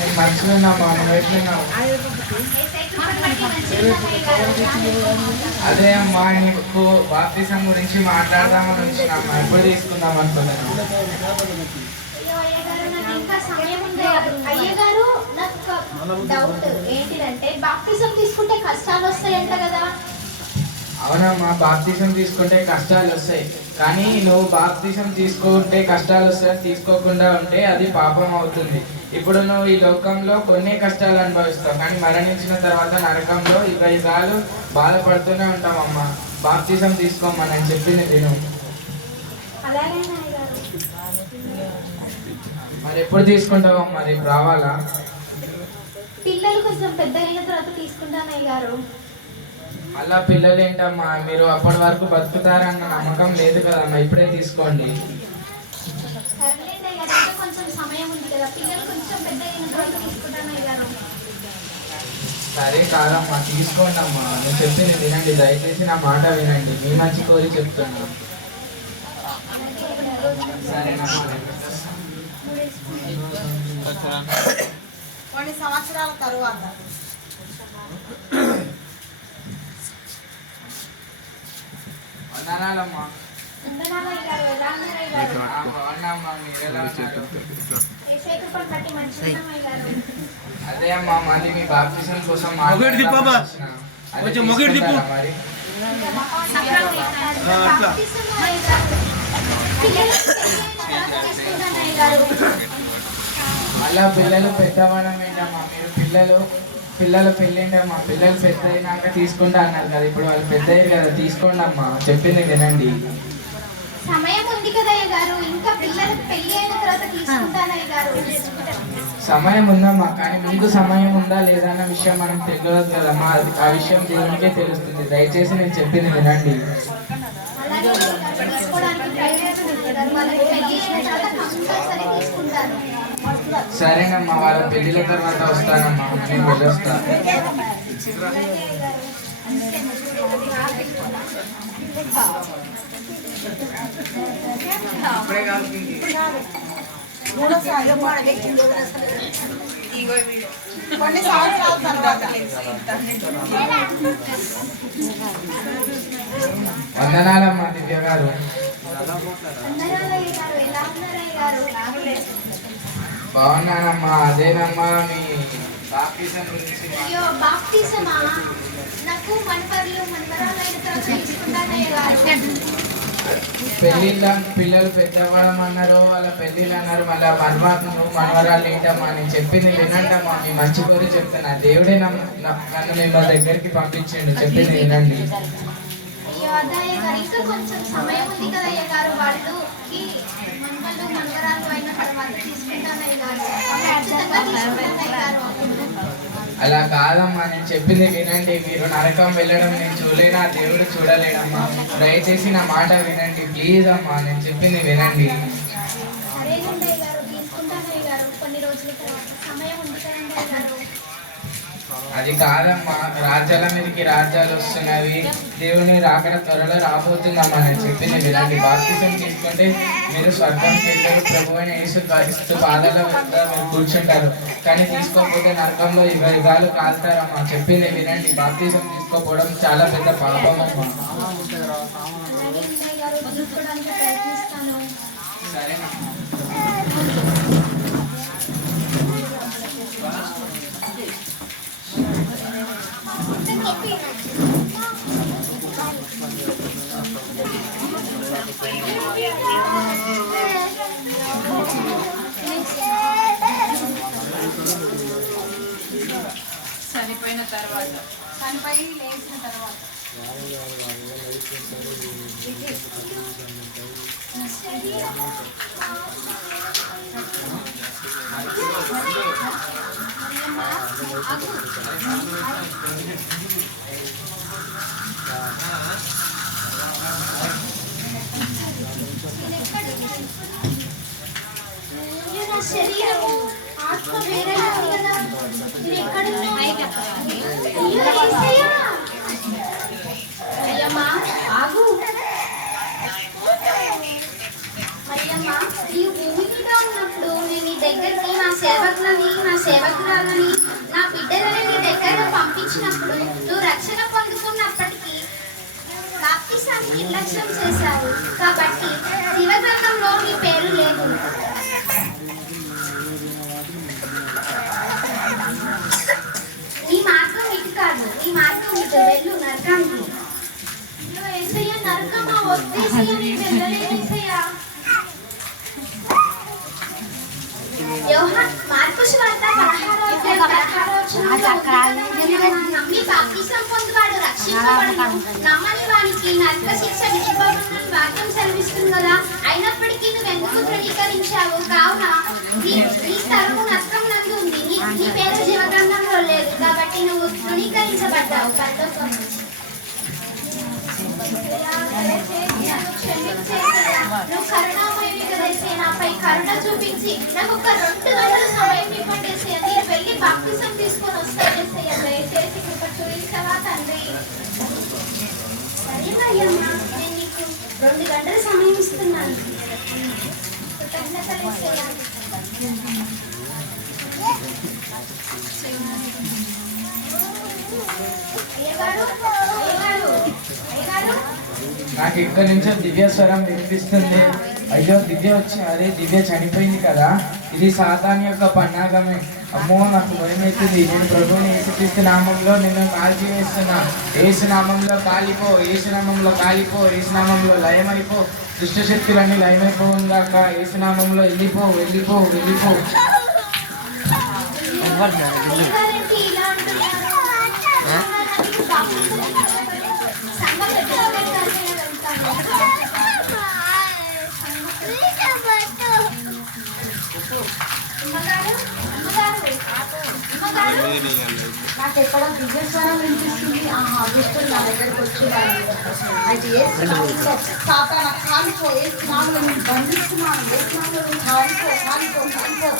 నేను మంచిగా ఉన్నామా, నువ్వు ఎట్లున్నావు? అదే అమ్మా, నీకు బాప్తిజం గురించి మాట్లాడదామని వచ్చినామా, ఎప్పుడు తీసుకుందాం అనుకున్నాను. అయ్యగారు నాకు డౌట్ ఏంటిదంటే బాప్తిజం తీసుకుంటే కష్టాలు వస్తాయంట కదా? అవునమ్మా, బాప్తిజం తీసుకుంటే కష్టాలు వస్తాయి, కానీ నువ్వు బాప్తిజం తీసుకుంటే కష్టాలు వస్తాయి తీసుకోకుండా ఉంటే అది పాపం అవుతుంది. ఇప్పుడు నువ్వు ఈ లోకంలో కొన్ని కష్టాలు అనుభవిస్తావు, కానీ మరణించిన తర్వాత నరకంలో 20 సార్లు బాధపడుతూనే ఉంటావమ్మా. బాప్తిజం తీసుకోమ్మా, నేను చెప్పింది విను. మరి ఎప్పుడు తీసుకుంటావమ్మా? రేపు రావాలా? పిల్లలు కొంచెం పెద్ద అయిన తర్వాత తీసుకుంటాను అయ్యగారు. అలా పిల్లలు ఏంటమ్మా, మీరు అప్పటి వరకు బతుకుతారన్న నమ్మకం లేదు కదమ్మా, ఇప్పుడే తీసుకోండి. కొంచెం సమయం ఉంది కదా, పిల్లలు కొంచెం పెద్ద అయిన తర్వాత తీసుకుంటాను అయ్యగారు. సరే కాదమ్మా, తీసుకోండి అమ్మా, నేను చెప్పింది వినండి, దయచేసి నా మాట వినండి, మీ మంచి కోరి చెప్తున్నా. సరేనమ్మా. కొన్ని సంవత్సరాల తరువాత వందనాలమ్మా. అదే అమ్మా, మళ్ళీ మీ బాప్తిజం కోసం మరి అలా పిల్లలు పెద్దవడం ఏంటమ్మా, మీరు పిల్లలు పెళ్ళిండమ్మా, పిల్లలు పెద్ద అయినాక తీసుకుంటా అన్నారు కదా, ఇప్పుడు వాళ్ళు పెద్ద అయ్యారు కదా, తీసుకోండి అమ్మా, చెప్పింది వినండి. సమయం ఉంది కదా అయ్యగారు, ఇంకా పిల్లలకు పెళ్లి అయిన తర్వాత తీసుకుంటాను అయ్యగారు. సమయం ఉందమ్మా, కానీ ముందు సమయం ఉందా లేదా అన్న విషయం మనకు తెలియదు కదమ్మా, ఆ విషయం దేవునికే తెలుస్తుంది. దయచేసి నేను చెప్పింది వినండి. సరేనమ్మా, వాళ్ళ పెళ్లిల తర్వాత వస్తానమ్మా, నేను వెళ్ళొస్తా. కొన్ని సంవత్సరాల తర్వాత వందనాలమ్మా దివ్య గారు. బాగున్నానమ్మా. అదేనమ్మా మీ బాప్తిజం గురించి. అయ్యో బాప్తిజమా, నాకు మనవరాలు అయిన తర్వాత తీసుకుంటాను. పెళ్ళిళ్ళ పిల్లలు పెద్దవాళ్ళం అన్నారు, వాళ్ళ పెళ్ళిళ్ళు అన్నారు, మళ్ళీ మనవరాలు ఏంటమ్మా, నేను చెప్పింది వినంటమ్మా, మీ మంచి కోరి చెప్తున్నా, దేవుడే నన్ను మిమ్మల్ని దగ్గరికి పంపించండి, చెప్పింది వినండి. అయ్యో అదయ్య గారు, ఇంకా కొంచెం సమయం ఉంది కదా అయ్య గారు, వాళ్ళకి మనవరాలు అయిన తర్వాత తీసుకుంటాను అయ్య గారు, ఖచ్చితంగా తీసుకుంటాను అయ్య గారు. అలా కాదమ్మా, నేను చెప్పింది వినండి, మీరు నరకం వెళ్ళడం నేను చూడలేనా, దేవుడు చూడలేడమ్మా, దయచేసి నా మాట వినండి ప్లీజ్ అమ్మా, నేను చెప్పింది వినండి. సరేనండి అయ్య గారు, తీసుకుంటాను అయ్య గారు, కొన్ని రోజుల తర్వాత సమయం ఉంది కదండి అయ్య గారు. అది కాదమ్మా, రాజ్యాల మీదకి రాజ్యాలు వస్తున్నవి, దేవుని రాకడ త్వరలో రాబోతుందమ్మా, నేను చెప్పింది వినండి. బాప్తిజం తీసుకుంటే మీరు స్వర్గంకి వెళ్ళారు, ప్రభు అయిన యేసు పాదాల వద్ద మీరు కూర్చుంటారు, కానీ తీసుకోకపోతే నరకంలో 20 యుగాలు కాల్తారమ్మా, చెప్పింది వినండి. బాప్తిజం తీసుకోకపోవడం చాలా పెద్ద పాపం అమ్మా. సరేనమ్మా. చనిపోయిన తర్వాత, చనిపోయి లేచిన తర్వాత శరీరము ఆత్మ వేరే కదా, అయ్యమ్మా ఆగు. అయ్యమ్మా, ఈ భూమి మీద ఉన్నప్పుడు నేను నీ దగ్గరికి నా సేవకురాలని నా బిడ్డలని నీ దగ్గర పంపించినప్పుడు నువ్వు రక్షణ పొందుకున్నప్పటికీ బాప్తిసాన్ని నిర్లక్ష్యం చేశావు కాబట్టి జీవగ్రంథంలో నీ పేరు లేదు. ఈ మార్గం ఇటు కాదు, ఈ మార్గం ఇటు, వెళ్ళు నరకానికి. ఏసయ్య నరకమా వద్దేసయ్య, నేను వెళ్ళలేను ఏసయ్య. మార్కు సువార్త 16:16 నమ్మి బాప్తిసం పొందువాడు రక్షింపబడును, నమ్మని వానికి నరక శిక్ష విధింపబడునని వాక్యం సెలవిస్తుంది కదా. అయినప్పటికీ నువ్వెందుకు ధృవీకరించావు? కావున నీ స్థలము నరకమునందు ఉంది, నీ పేరు జీవగ్రంథంలో లేదు, కాబట్టి నువ్వు ధృవీకరించబడ్డావు. నువ్వు కరుణామయుని కదేసే, నాపై కరుణ చూపించి నాకు ఒక 2 గంటల సమయం ఇవ్వండి. నేను వెళ్ళి బాప్తిసం తీసుకొని వస్తాను. దయచేసి కృప చూపించవా తండ్రి? సరేనయ్యమ్మా, నేను నీకు 2 గంటల సమయం ఇస్తున్నాను. కృతజ్ఞతలు ఏసయ్యా. అయ్యగారు, అయ్యగారు, అయ్యగారు, నాకు ఇక్కడ నుంచో దివ్య స్వరం వినిపిస్తుంది. అయ్యో దివ్య వచ్చి, అరే దివ్య చనిపోయింది కదా, ఇది సాతాన్ యొక్క పన్నాగమే. అమ్మో నాకు భయమవుతుంది. నేను ప్రభువుని యేసుక్రీస్తు నామంలో నిన్ను కాల్చివేస్తున్నా. యేసు నామంలో కాలిపో, యేసు నామంలో కాలిపో, యేసు నామంలో లయమైపో, దుష్ట శక్తులన్నీ లయమైపోగాక. యేసు నామంలో వెళ్ళిపో, వెళ్ళిపో, వెళ్ళిపో. అయ్యగారేంటి ఇలా అంటున్నారు? సంఘం ఎక్కడ పెట్టాలి? నాకు ఎక్కడ దివ్యస్వరం వినిపిస్తుంది. దుష్టులు నా దగ్గరకు వచ్చేవారు. అయితే ఏ స్నామంలో సాతాన కాలిపో, ఏ స్నామంలో నేను బంధిస్తున్నాను, ఏ స్నామంలో నేను కాలిపో, కాలిపో, కాలిపో.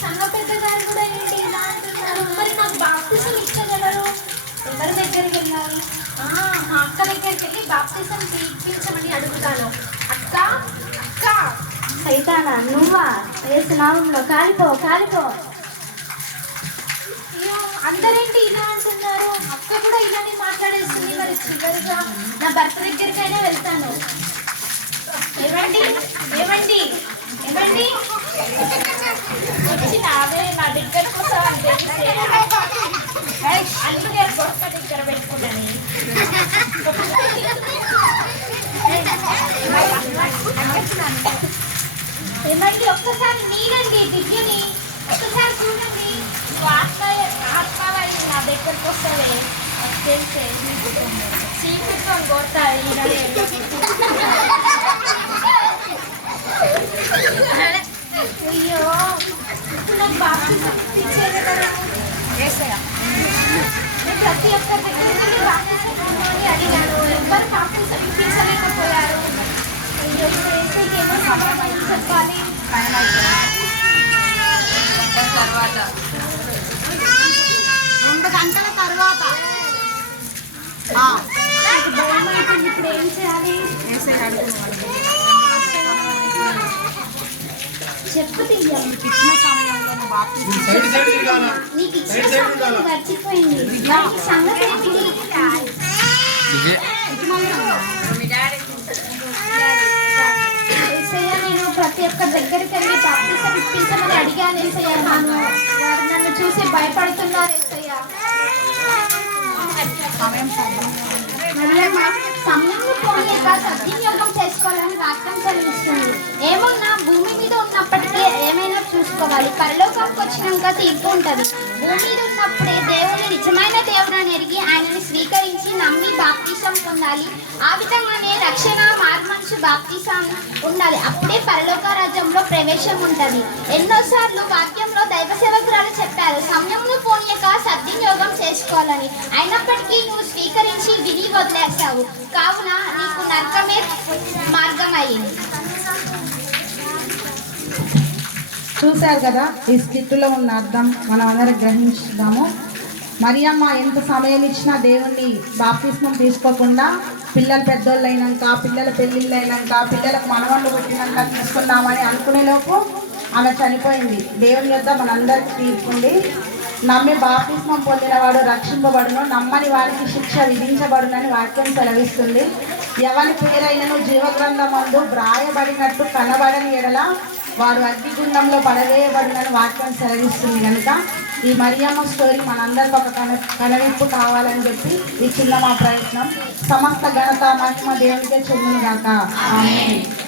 సంఘ పెద్దగారు కూడా ఏంటి ఇలా అంటున్నారు? మరి నాకు బాప్తిసం ఇచ్చగలరు? ఎవరి దగ్గరికి వెళ్ళాలి? మా అక్క దగ్గరికి వెళ్ళి బాప్తిసం తీర్పించమని అడుగుతాను. అక్క, అక్క. సైతానా నువ్వా? యేసు నామములో కాలిపో, కాలిపో. అయ్యో, అందరేంటి ఇలా అంటున్నారు? అక్క కూడా ఇలానే మాట్లాడేస్తుంది. మరి చివరిగా నా భర్త దగ్గరికైనా వెళ్తాను. ఏమండి, ఏమండి, ఏమండి, వచ్చి నావే నా దగ్గరకు వస్తావని అందుకే గొప్ప దగ్గర పెట్టుకున్నాను. ఏమండి, ఒక్కసారి నీరండి దివ్యని ఒక్కసారి చూడండి. ఆత్మవై నా దగ్గరకు వస్తావే తెలిసే చీకుతో కొడతాయి. అయ్యో, నాకు బాప్తిసం ఇచ్చేది కదా. నేను ప్రతి ఒక్కరి దగ్గరికి బాప్తిసం ఇవ్వమని అడిగాను. ఎవ్వరు బాప్తిసం ఇప్పించలేకపోయారు. అయ్యో, ఏమో సమాధానం చెప్పాలి. 2 గంటల తర్వాత నాకు భయం అవుతుంది. ఇప్పుడు ఏం చేయాలి? చెప్పు దివ్య. ఇచ్చిన సమయంలో నీకు ఇచ్చిన సమయం గడిచిపోయింది. దానికి సంగతి ఏంటి? ఏసయ్య, నేను ప్రతి ఒక్క దగ్గరికి వెళ్ళి బాప్తిసం ఇప్పించమని అడిగాను ఏసయ్య. వారు నన్ను చూసి భయపడుతున్నారు ఏసయ్య. సమయంలో పోలేక సద్వినియోగం చేసుకోవాలని వాక్యం చదివిస్తుంది. ఏమన్నా భూమి మీద ఉన్నప్పటికీ ఏమైనా చూసుకోవాలి. పరలోకానికి వచ్చినాక తీర్పు ఉంటుంది. భూమి మీద ఉన్నప్పుడే దేవుని నిజమైన దేవుని ఎరిగి ఆయనని స్వీకరించి నమ్మి బాప్తిసం పొందాలి. ఆ విధంగానే రక్షణ మార్మనుషు బాప్తిసం ఉండాలి. అప్పుడే పరలోక రాజ్యంలో ప్రవేశం ఉంటుంది. ఎన్నోసార్లు వాక్యంలో దైవ సేవకురాలు చెప్పారు, సమయంలో పోనీయక సద్వినియోగం చేసుకోవాలని. అయినప్పటికీ నువ్వు స్వీకరించి విని వదిలేసావు. కావున నీకు నరకమే మార్గం అయింది. చూశారు కదా, ఈ స్కిట్లో ఉన్న అర్థం మనం అందరం గ్రహించుదాము. మరియమ్మ ఎంత సమయం ఇచ్చినా దేవుణ్ణి బాప్తిస్మం తీసుకోకుండా పిల్లలు పెద్దోళ్ళు అయినాక, పిల్లల పెళ్ళిళ్ళు అయినాక, పిల్లలకు మనవళ్ళు పుట్టినాక తీసుకుందామని అనుకునే లోపు ఆమె చనిపోయింది. దేవుని యొద్ద మనందరికీ తీర్పుండి. నమ్మి బాప్తిస్మం పొందినవాడు రక్షింపబడును, నమ్మని వారికి శిక్ష విధించబడునని వాక్యం సెలవిస్తుంది. ఎవరి పేరైనను జీవగ్రంథమందు వ్రాయబడినట్టు కనబడని ఎడల వాడు అగ్నిగుండంలో పడవేయబడునని వాక్యం సెలవిస్తుంది. కనుక ఈ మరియమ్మ స్టోరీ మనందరికి ఒక కనవిప్పు కావాలని చెప్పి ఈ చిన్న మా ప్రయత్నం. సమస్త ఘనత మహిమ దేవునికే చెందును గాక. ఆమేన్.